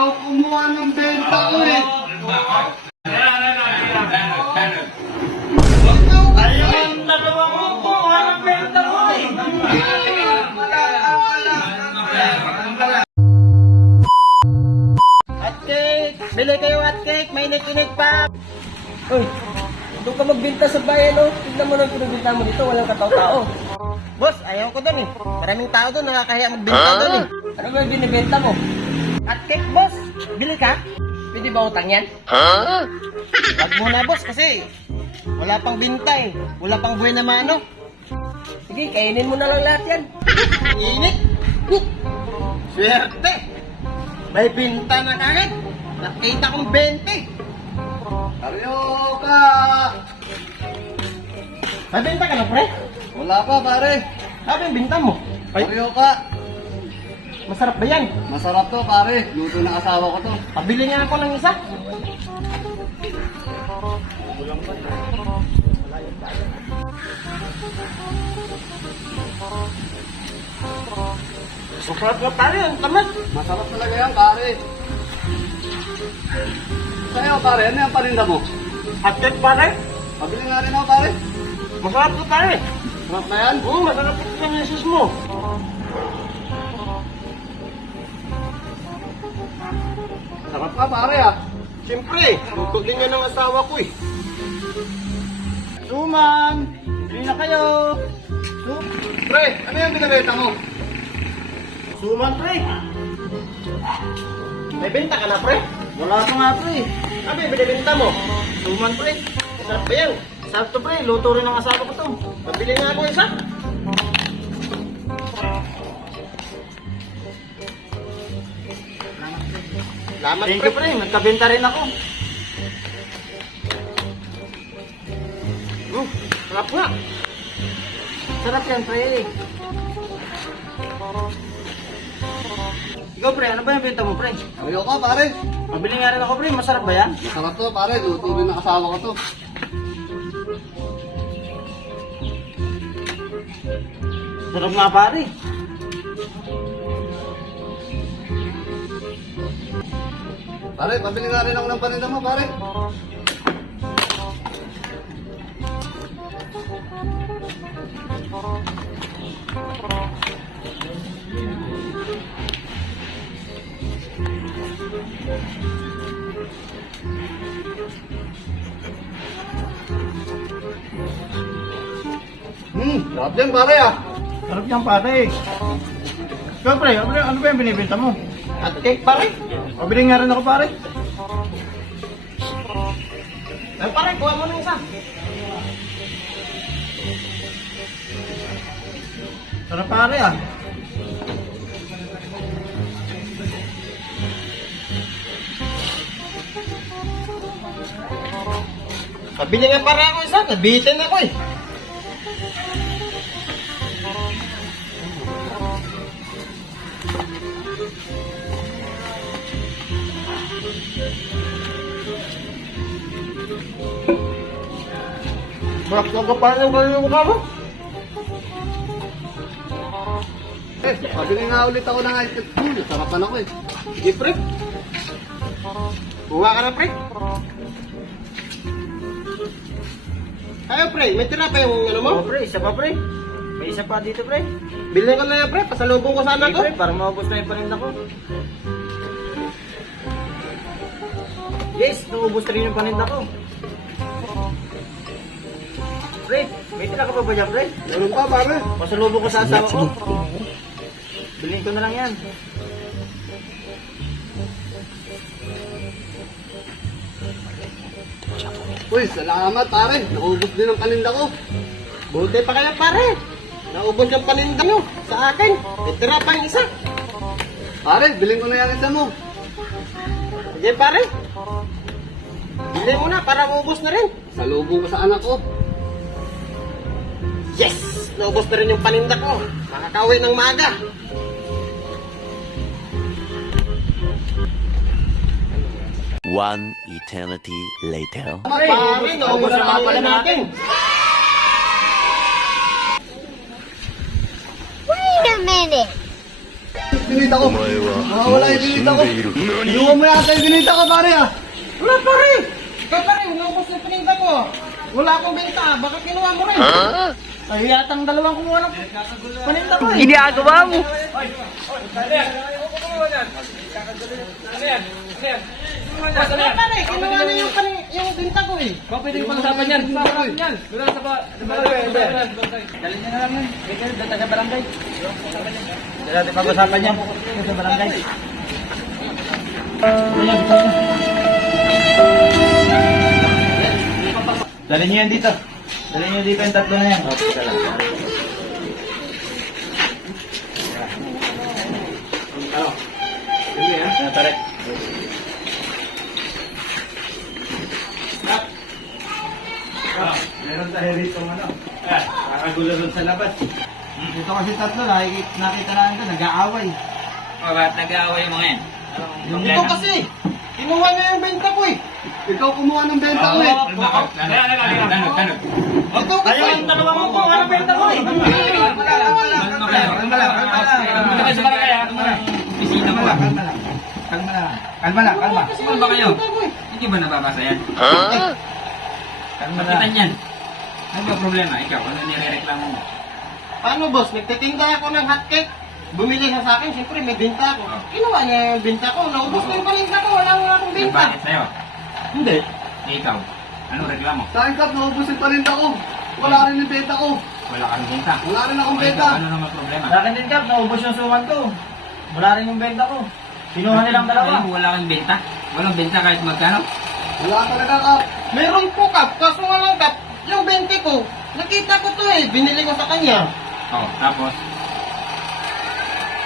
ikaw kumuha ng benta ko eh. Bili kayo hot cake! May nikinig pa! Uy, doon ka magbinta sa bayan, oh. Tignan mo lang pinabinta mo dito, walang katao-tao. Boss, ayaw ko doon eh. Maraming tao doon, nakakahiya magbenta doon eh. Ano ba yung binibenta mo? Hot cake, boss! Bili ka? Pwede ba utang yan? Wag muna, boss, kasi wala pang binta eh. Wala pang buhay na mano. Sige, kainin mo na lang lahat yan. Init! Huh! Swerte! May binta na kagad. Nakita kong 20. Aryo ka! May binta ka na, pre? Wala pa pare. Sabi yung binta mo. Ay, Aryo ka! Masarap ba yan? Masarap to pare. Luto ng asawa ko to. Pabili nga ako ng isa. Masarap na pare, ang tamat. Masarap talaga yan pare. Sa'yo pare, ano yung paninda mo? Cake pare. Pabili nga rin ako pare. Masarap na pare. Sarap na yan. Oo, masarap ito sa misis mo. Sarap ka pare ah. Siyempre, luto din yan ng asawa ko eh. Suman! Bili na kayo! Su- Pre, ano yung binibenta mo? Suman, pre. May benta ka na, pre? Wala pa nga pre. Sabi, binibenta mo. Suman pre. Masarap ba yan? Sarap to pre. Luto rin ng asawa ko to. Pabili nga ako isa. Salamat, Thank pre. you pre. Nagkabenta rin ako. Hmm, sarap nga. Sarap yan pre. Ikaw pre, ano ba yung benta mo pre? Ayaw ka pare. Pabili nga rin ako pre. Masarap ba yan? Masarap to pare. Luto rin ng asawa ko to. Sarap nga pare. Pare, pabili nga rin ako ng paninda mo pare. Hmm, sarap yan pare ah. Sarap yan pare. Ikaw pre, ano, ano ba yung binibenta mo? At cake, pare. Pabili nga rin ako pare. Ay, pare, kuha mo ng isa. Sarap pare ah. Pabili nga pare ako isa. Nabitin ako eh. Barak na ka pare yung mukha mo. Eh, pabili nga ulit ako ng ice cream. Sarapan ako eh. Sige, pre. Kuha ka na, pre. Kayo, pre. May tira pa yung ano mo? Oh pre, isa pa pre. May isa pa dito pre. Bilhin ko na yan, pre. Pasalubong ko sana Sige to. pre, para maubos na yung paninda ko. Yes, naubos na rin yung paninda ko. Pre, may tira ka pa ba dyan pre? Meron pa pare. Pasalubong ko sa asawa ko. Bilhin ko na lang yan. Uy, salamat pare. Naubos din ang paninda ko. Buti pa kayo, pare. Naubos yung paninda nyo sa akin. May tira pa yung isa. Pare, bilhin ko na yan isa mo. Sige, pare. Bilhin mo na para maubos na rin. Salubong ko sa anak ko. Yes! Naubos na rin yung paninda ko. Makakauwi ng maaga. One eternity later. Pare, naubos na pala natin. Wait a minute. Binita ko. Mawawala yung binita ko. Inuha mo yata yung binita ko, pare ah. Wala pare! Kaya pare, na yung paninda ko. Wala akong benta, baka kinuha mo rin. Ay, yatang dalawang kumuha ng paninda ko eh. Ginagawa mo. Wala pare, kinuha na yung, panin- yung benta ko eh. Baka pwede yung pag-usapan yan. Pag-usapan yan. Doon lang sa ba? Sa. Dali niya na lang yan. Ikaw, doon taga barangay. Dali natin pag-usapan yan. Sa barangay. Dali niyo yan dito. Dali niyo dito yung tatlo na yan. Okay, lang. Kakagulo doon sa labas. Dito kasi tatlo, nakikita, nakita namin ito, nag-aaway. Oh, bakit nag-aaway mo ngayon? Anong Ito kasi, kinuha niya yung benta ko eh. Ikaw kumuha ng benta ko eh. Tanong, tanong. Ito kasi, yung dalawa mo kung ano benta ko eh. Kalma lang, kalma lang. Kalma lang, kalma lang. Kalma lang ah. Kalma lang. Kalma lang. Kalma lang. Kalma lang, kalma. Kalma kayo. Hindi ba nababasa yan? Kalma lang. Kita niyan. Ano ba problema? Ikaw, ano nirereklamo mo? Paano boss, nagtitinda ako ng hotcake. Bumili siya sa akin, siyempre may benta ako. Kinuha niya yung benta ko, naubos ko yung paninda ko, wala nga akong benta. Bakit sa'yo? Hindi. Ikaw, anong reklamo? Sa akin, Kap, naubos yung paninda ko. Wala rin yung benta ko. Wala kang benta. Wala rin akong O, benta. Ano naman problema? Sa akin din, Kap, naubos yung suman ko. Wala rin yung benta ko. Kinuha nilang dalawa. Ano, Wala kang benta? Walang benta kahit magkano? Wala talaga, Kap. Meron po kap, kaso nga lang kap, yung 20 ko, nakita ko to eh, binili ko sa kanya. Oh, tapos?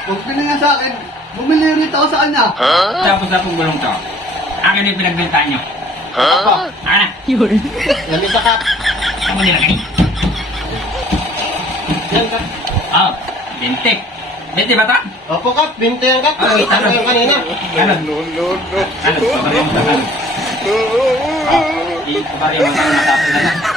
Huwag piningan sa akin. Bumili ulit ako sa kanya. Tapos na pong gulong to. Akin yung pinagbentahan nyo. Apa, Akin na. lamis sa kap. Saan mo nilagay? Yan kap. Oh, bintik. Bintik ba ito? Opo kap, 20 yan kap, nakita ko yung kanina. Ano? No, no, no. Ano? Pabari mo sa ano? Oh, ipabari mo sa ano matapos na lang. Kap,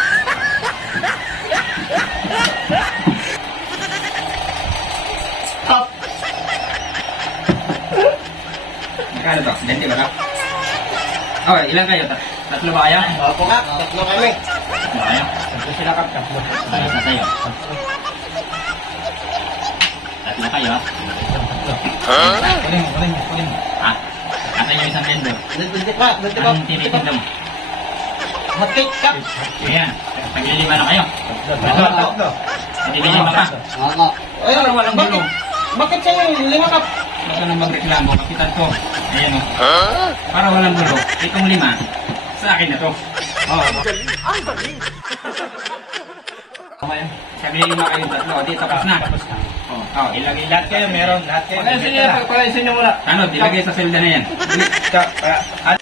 Oh, ilan kayo? Tat- Tatlo ba kayo? opo kap, tatlo kami. Tatlo kayo? Tatlo sila kap. Tatlo. Tatlo na kayo. Tatlo kayo. Kunin mo, kunin mo, kunin mo. Ha? Ata yung isang tendo. 20 pa, 20 pa, Anong tinitinda mo? hotcake kap. Ayan. Paglilima na kayo. Tatlo. Hindi lima pa. Mga Kap. Ayun, walang gulong. Bakit yung lima kap? Huwag ka nang magreklamo. Kapitan ko. Ayan o. Para walang gulo. Itong lima. Sa akin na to. Oo. Ang galing. Saglilima kayong tatlo. Di, tapos na. Oh, oh, ilagay lahat kayo. Meron. Lahat kayo. Pagkaisin niyo, pagkaisin niyo muna. Ano, dilagay sa selda na yan. Ah,